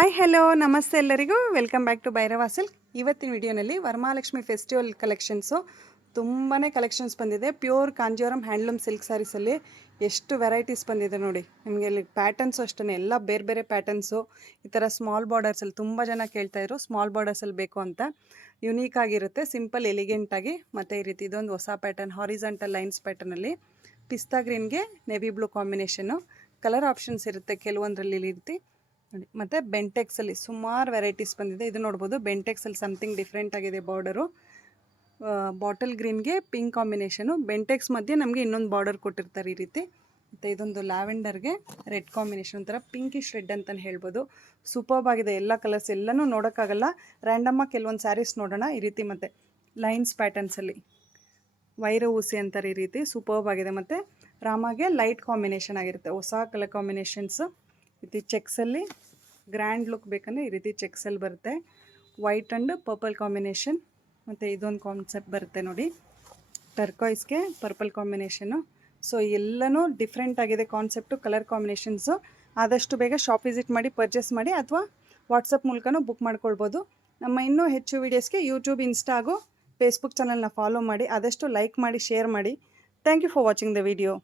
Hi hello ನಮಸ್ತೆ ಎಲ್ಲರಿಗೂ welcome back to Bhairava Silk. ಇವತ್ತಿನ ವಿಡಿಯೋನಲ್ಲಿ ವರಮಹಾಲಕ್ಷ್ಮಿ ಫೆಸ್ಟಿವಲ್ ಕಲೆಕ್ಷನ್ಸು ತುಂಬಾ ಕಲೆಕ್ಷನ್ಸ್ ಬಂದಿದೆ. ಪ್ಯೂರ್ ಕಾಂಜೀವರಂ ಹ್ಯಾಂಡ್ಲೂಮ್ ಸಿಲ್ಕ್ ಸ್ಯಾರೀಸಲ್ಲಿ ಎಷ್ಟು ವೆರೈಟೀಸ್ ಬಂದಿದೆ ನೋಡಿ. ನಿಮಗೆ ಇಲ್ಲಿ ಪ್ಯಾಟರ್ನ್ಸು ಅಷ್ಟೇ ಎಲ್ಲ ಬೇರೆ ಬೇರೆ ಪ್ಯಾಟರ್ನ್ಸು. ಈ ಥರ ಸ್ಮಾಲ್ ಬಾರ್ಡರ್ಸಲ್ಲಿ ತುಂಬ ಜನ ಕೇಳ್ತಾಯಿದ್ರು ಸ್ಮಾಲ್ ಬಾರ್ಡರ್ಸಲ್ಲಿ ಬೇಕು ಅಂತ. ಯುನೀಕ್ ಆಗಿರುತ್ತೆ, ಸಿಂಪಲ್ ಎಲಿಗೆಂಟಾಗಿ. ಮತ್ತು ಈ ರೀತಿ ಇದೊಂದು ಹೊಸ ಪ್ಯಾಟರ್ನ್ ಹಾರಿಜಾಂಟಲ್ ಲೈನ್ಸ್ ಪ್ಯಾಟರ್ನಲ್ಲಿ ಪಿಸ್ತಾ ಗ್ರೀನ್ಗೆ ನೆವಿ ಬ್ಲೂ ಕಾಂಬಿನೇಷನ್ನು. ಕಲರ್ ಆಪ್ಷನ್ಸ್ ಇರುತ್ತೆ ಕೆಲವೊಂದರಲ್ಲಿ ಈ ರೀತಿ ನೋಡಿ. ಮತ್ತು ಬೆಂಟೆಕ್ಸಲ್ಲಿ ಸುಮಾರು ವೆರೈಟೀಸ್ ಬಂದಿದೆ. ಇದು ನೋಡ್ಬೋದು, ಬೆಂಟೆಕ್ಸಲ್ಲಿ ಸಮಥಿಂಗ್ ಡಿಫ್ರೆಂಟ್ ಆಗಿದೆ ಬಾರ್ಡರು. ಬಾಟಲ್ ಗ್ರೀನ್ಗೆ ಪಿಂಕ್ ಕಾಂಬಿನೇಷನು. ಬೆಂಟೆಕ್ಸ್ ಮಧ್ಯೆ ನಮಗೆ ಇನ್ನೊಂದು ಬಾರ್ಡರ್ ಕೊಟ್ಟಿರ್ತಾರೆ ಈ ರೀತಿ. ಮತ್ತು ಇದೊಂದು ಲ್ಯಾವೆಂಡರ್ಗೆ ರೆಡ್ ಕಾಂಬಿನೇಷನ್, ಒಂಥರ ಪಿಂಕಿಶ್ ರೆಡ್ ಅಂತಲೇ ಹೇಳ್ಬೋದು. ಸೂಪರ್ಬ್ ಆಗಿದೆ. ಎಲ್ಲ ಕಲರ್ಸ್ ಎಲ್ಲನೂ ನೋಡೋಕ್ಕಾಗಲ್ಲ, ರ್ಯಾಂಡಮಾಗಿ ಕೆಲವೊಂದು ಸ್ಯಾರೀಸ್ ನೋಡೋಣ ಈ ರೀತಿ. ಮತ್ತು ಲೈನ್ಸ್ ಪ್ಯಾಟರ್ನ್ಸಲ್ಲಿ ವೈರ ಊಸಿ ಅಂತಾರೆ ಈ ರೀತಿ. ಸೂಪರ್ಬ್ ಆಗಿದೆ. ಮತ್ತು ರಾಮಾಗೆ ಲೈಟ್ ಕಾಂಬಿನೇಷನ್ ಆಗಿರುತ್ತೆ, ಹೊಸ ಕಲರ್ ಕಾಂಬಿನೇಷನ್ಸು. ಈ ರೀತಿ ಚೆಕ್ಸಲ್ಲಿ ಗ್ರ್ಯಾಂಡ್ ಲುಕ್ ಬೇಕಂದರೆ ಈ ರೀತಿ ಚೆಕ್ಸಲ್ಲಿ ಬರುತ್ತೆ. White and purple combination. ಮತ್ತು ಇದೊಂದು ಕಾನ್ಸೆಪ್ಟ್ ಬರುತ್ತೆ ನೋಡಿ, ಟರ್ಕಾಯ್ಸ್ಗೆ ಪರ್ಪಲ್ ಕಾಂಬಿನೇಷನ್ನು. ಸೊ ಎಲ್ಲನೂ ಡಿಫ್ರೆಂಟ್ ಆಗಿದೆ ಕಾನ್ಸೆಪ್ಟು, ಕಲರ್ ಕಾಂಬಿನೇಷನ್ಸು. ಆದಷ್ಟು ಬೇಗ ಶಾಪ್ ವಿಸಿಟ್ ಮಾಡಿ ಪರ್ಚೇಸ್ ಮಾಡಿ, ಅಥವಾ ವಾಟ್ಸಪ್ ಮೂಲಕನೂ ಬುಕ್ ಮಾಡ್ಕೊಳ್ಬೋದು. ನಮ್ಮ ಇನ್ನೂ ಹೆಚ್ಚು ವೀಡಿಯೋಸ್ಗೆ ಯೂಟ್ಯೂಬ್, ಇನ್ಸ್ಟಾ ಹಾಗೂ ಫೇಸ್ಬುಕ್ ಚಾನಲ್ನ ಫಾಲೋ ಮಾಡಿ. ಆದಷ್ಟು ಲೈಕ್ ಮಾಡಿ, ಶೇರ್ ಮಾಡಿ. Thank you for watching the video.